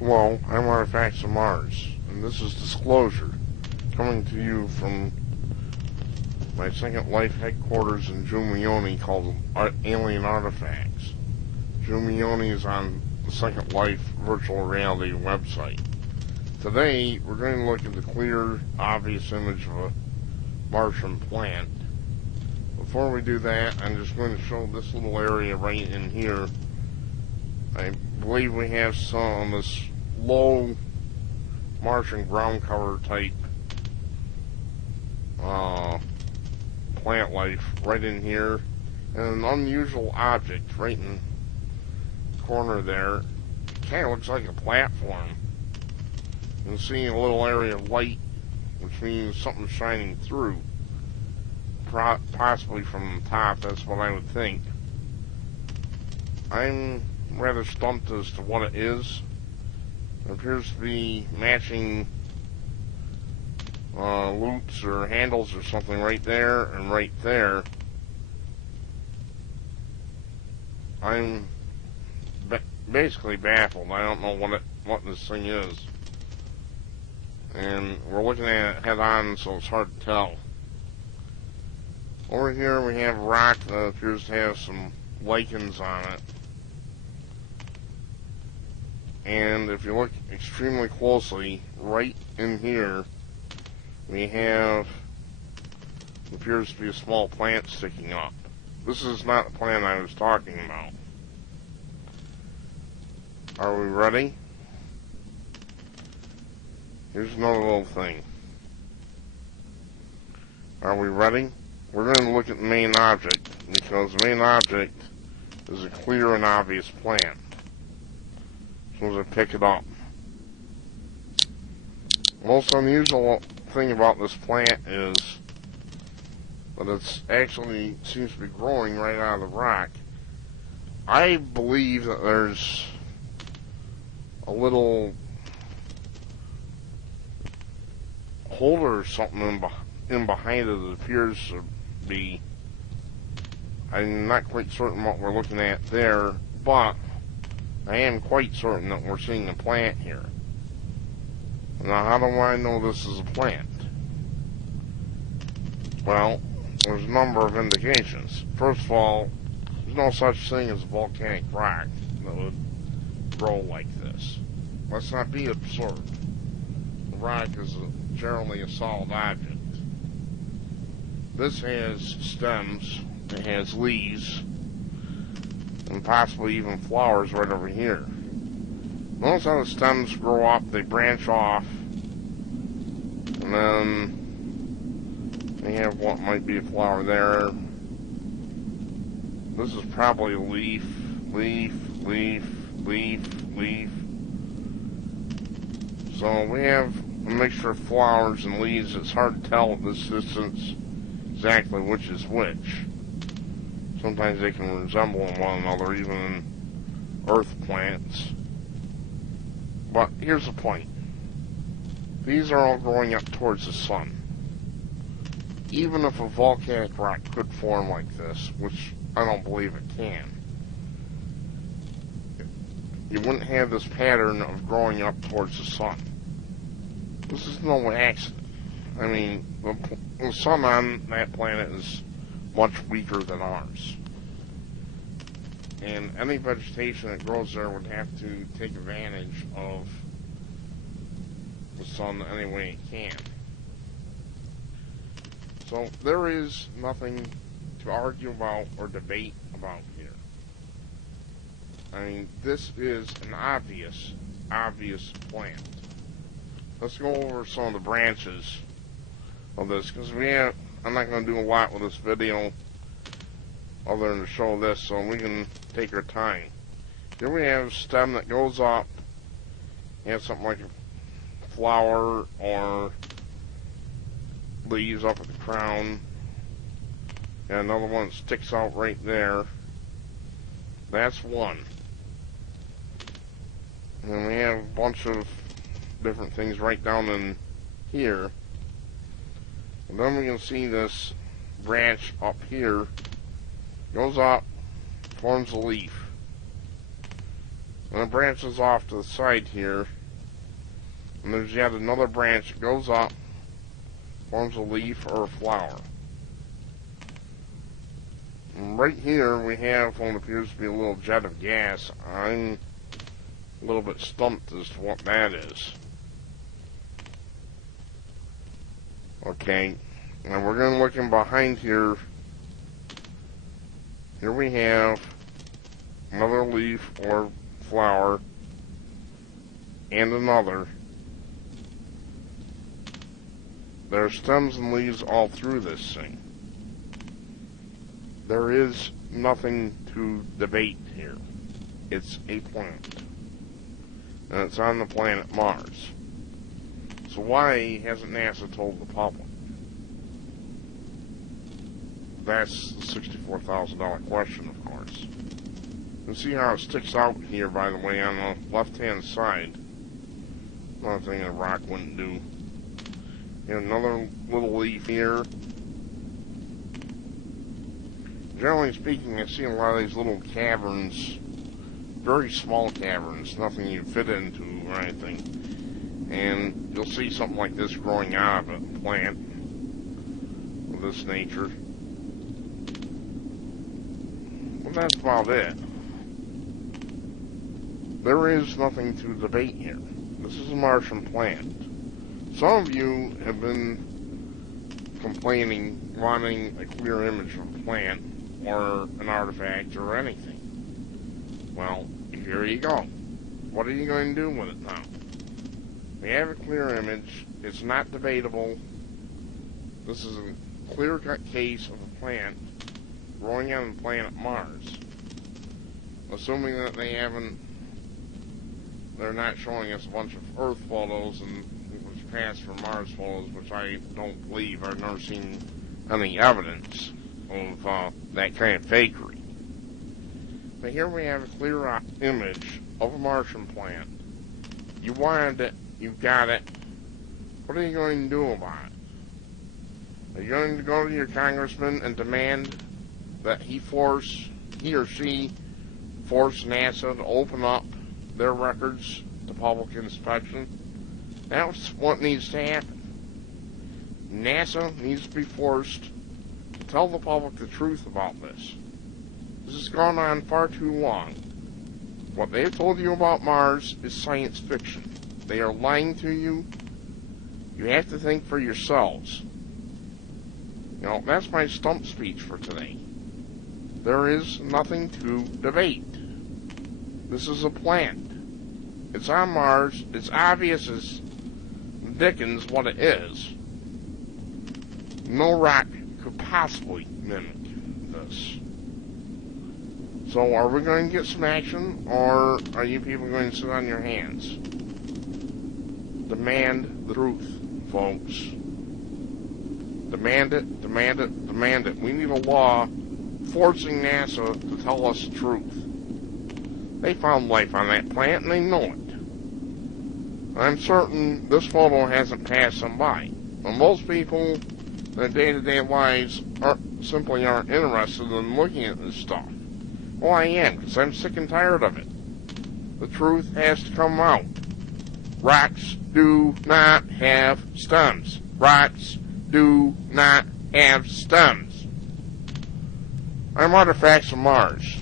Hello, I'm Artifacts of Mars, and this is Disclosure, coming to you from my Second Life headquarters in Jumioni called Alien Artifacts. Jumioni is on the Second Life virtual reality website. Today, we're going to look at the clear, obvious image of a Martian plant. Before we do that, I'm just going to show this little area right in here. I believe we have some of this low Martian ground cover type plant life right in here, and an unusual object right in the corner there. It kind of looks like a platform. You can see a little area of light, which means something's shining through, possibly from the top. That's what I would think. I'm rather stumped as to what it is. It appears to be matching loops or handles or something right there and right there. I'm basically baffled. I don't know what this thing is. And we're looking at it head on, so it's hard to tell. Over here we have a rock that appears to have some lichens on it. And if you look extremely closely, right in here, we have what appears to be a small plant sticking up. This is not the plant I was talking about. Are we ready? Here's another little thing. Are we ready? We're going to look at the main object, because the main object is a clear and obvious plant. As soon as I pick it up. The most unusual thing about this plant is that it's actually seems to be growing right out of the rock. I believe that there's a little holder or something in behind it that appears to be. I'm not quite certain what we're looking at there, but I am quite certain that we're seeing a plant here. Now, how do I know this is a plant? Well, there's a number of indications. First of all, there's no such thing as a volcanic rock that would grow like this. Let's not be absurd. The rock is generally a solid object. This has stems, it has leaves, and possibly even flowers right over here. Notice how the stems grow up, they branch off, and then they have what might be a flower there. This is probably a leaf, leaf, leaf, leaf, leaf. So we have a mixture of flowers and leaves. It's hard to tell at this distance exactly which is which. Sometimes they can resemble one another, even in earth plants. But here's the point. These are all growing up towards the sun. Even if a volcanic rock could form like this, which I don't believe it can, you wouldn't have this pattern of growing up towards the sun. This is no accident. I mean, the sun on that planet is much weaker than ours. And any vegetation that grows there would have to take advantage of the sun any way it can. So there is nothing to argue about or debate about here. I mean, this is an obvious plant. Let's go over some of the branches of this, because I'm not going to do a lot with this video other than to show this, so we can take our time. Here we have a stem that goes up. You have something like a flower or leaves up at the crown. And another one that sticks out right there. That's one. And we have a bunch of different things right down in here. And then we can see this branch up here goes up, forms a leaf. And it branches off to the side here. And there's yet another branch that goes up, forms a leaf or a flower. And right here we have what appears to be a little jet of gas. I'm a little bit stumped as to what that is. Okay, and we're going to look in behind here. Here we have another leaf or flower, and another. There are stems and leaves all through this thing. There is nothing to debate here. It's a plant. And it's on the planet Mars. So why hasn't NASA told the public? That's the $64,000 question, of course. You can see how it sticks out here, by the way, on the left-hand side. Another thing a rock wouldn't do. And another little leaf here. Generally speaking, I see a lot of these little caverns, very small caverns, nothing you fit into or anything. And you'll see something like this growing out of a plant of this nature. Well, that's about it. There is nothing to debate here. This is a Martian plant. Some of you have been complaining, wanting a clear image of a plant or an artifact or anything. Well, here you go. What are you going to do with it now? We have a clear image. It's not debatable. This is a clear-cut case of a plant growing on the planet Mars. Assuming that they're not showing us a bunch of Earth photos and which pass for Mars photos, which I don't believe. I've never seen any evidence of that kind of fakery. But here we have a clear image of a Martian plant. You wanted it, you got it. What are you going to do about it? Are you going to go to your congressman and demand that he or she force NASA to open up their records to public inspection? That's what needs to happen. NASA needs to be forced to tell the public the truth about this. This has gone on far too long. What they've told you about Mars is science fiction. They are lying to you. You have to think for yourselves. Now, that's my stump speech for today. There is nothing to debate. This is a plant. It's on Mars. It's obvious as Dickens what it is. No rock could possibly mimic this. So are we going to get some action, or are you people going to sit on your hands? Demand the truth, folks. Demand it, demand it, demand it. We need a law forcing NASA to tell us the truth. They found life on that planet, and they know it. I'm certain this photo hasn't passed them by. But most people, their day-to-day lives simply aren't interested in looking at this stuff. Well, I am, because I'm sick and tired of it. The truth has to come out. Rocks do not have stems. Rocks do not have stems. I'm Artifacts of Mars.